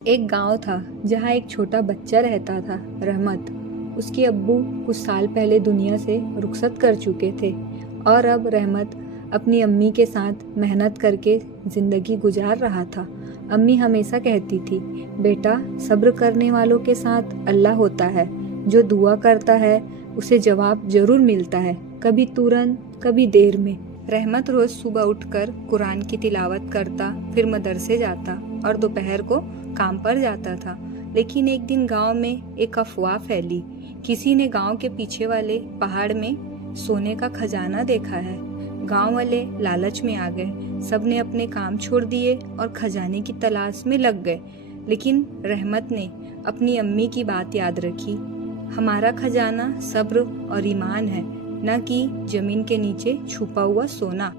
एक गांव था जहां एक छोटा बच्चा रहता था, रहमत। उसके अब्बू कुछ साल पहले दुनिया से रुखसत कर चुके थे और अब रहमत अपनी अम्मी के साथ मेहनत करके ज़िंदगी गुजार रहा था। अम्मी हमेशा कहती थी, बेटा सब्र करने वालों के साथ अल्लाह होता है। जो दुआ करता है उसे जवाब जरूर मिलता है, कभी तुरंत कभी देर में। रहमत रोज़ सुबह उठकर कुरान की तिलावत करता, फिर मदरसे जाता और दोपहर को काम पर जाता था। लेकिन एक दिन गांव में एक अफवाह फैली। किसी ने गांव के पीछे वाले पहाड़ में सोने का खजाना देखा है। गांव वाले लालच में आ गए, सबने अपने काम छोड़ दिए और खजाने की तलाश में लग गए। लेकिन रहमत ने अपनी अम्मी की बात याद रखी, हमारा खजाना सब्र और ईमान है, न कि जमीन के नीचे छुपा हुआ सोना।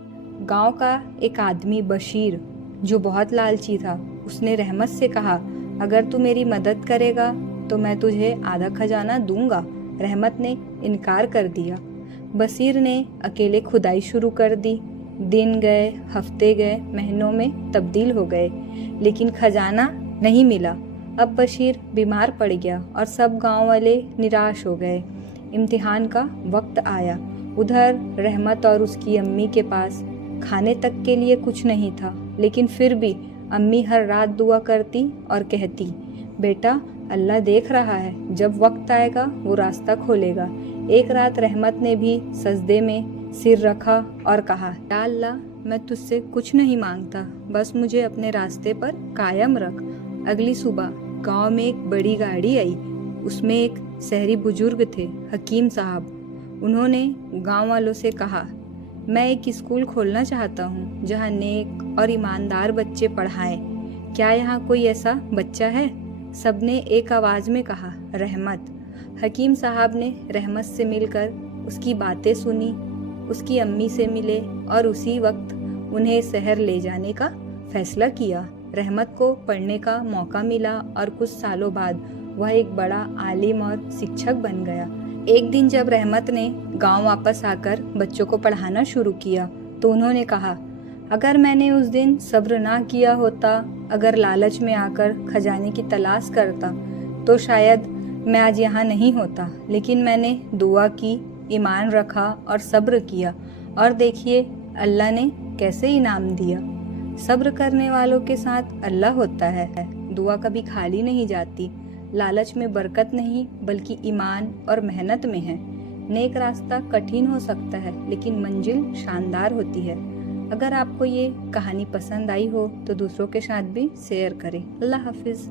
गांव का एक आदमी बशीर, जो बहुत लालची था, उसने रहमत से कहा, अगर तू मेरी मदद करेगा तो मैं तुझे आधा खजाना दूंगा। रहमत ने इनकार कर दिया। बशीर ने अकेले खुदाई शुरू कर दी। दिन गए, हफ्ते गए, महीनों में तब्दील हो गए, लेकिन खजाना नहीं मिला। अब बशीर बीमार पड़ गया और सब गांव वाले निराश हो गए। इम्तिहान का वक्त आया। उधर रहमत और उसकी अम्मी के पास खाने तक के लिए कुछ नहीं था, लेकिन फिर भी अम्मी हर रात दुआ करती और कहती, बेटा अल्लाह देख रहा है, जब वक्त आएगा वो रास्ता खोलेगा। एक रात रहमत ने भी सजदे में सिर रखा और कहा, या अल्लाह, मैं तुझसे कुछ नहीं मांगता, बस मुझे अपने रास्ते पर कायम रख। अगली सुबह गांव में एक बड़ी गाड़ी आई। उसमें एक शहरी बुजुर्ग थे, हकीम साहब। उन्होंने गांव वालों से कहा, मैं एक स्कूल खोलना चाहता हूँ जहाँ नेक और ईमानदार बच्चे पढ़ाएं। क्या यहाँ कोई ऐसा बच्चा है? सबने एक आवाज़ में कहा, रहमत। हकीम साहब ने रहमत से मिलकर उसकी बातें सुनी, उसकी अम्मी से मिले और उसी वक्त उन्हें शहर ले जाने का फैसला किया। रहमत को पढ़ने का मौका मिला और कुछ सालों बाद वह एक बड़ा आलिम और शिक्षक बन गया। एक दिन जब रहमत ने गांव वापस आकर बच्चों को पढ़ाना शुरू किया तो उन्होंने कहा, अगर मैंने उस दिन सब्र ना किया होता, अगर लालच में आकर खजाने की तलाश करता, तो शायद मैं आज यहाँ नहीं होता। लेकिन मैंने दुआ की, ईमान रखा और सब्र किया, और देखिए अल्लाह ने कैसे इनाम दिया। सब्र करने वालों के साथ अल्लाह होता है। दुआ कभी खाली नहीं जाती। लालच में बरकत नहीं, बल्कि ईमान और मेहनत में है। नेक रास्ता कठिन हो सकता है, लेकिन मंजिल शानदार होती है। अगर आपको ये कहानी पसंद आई हो तो दूसरों के साथ भी शेयर करें। अल्लाह हाफिज़।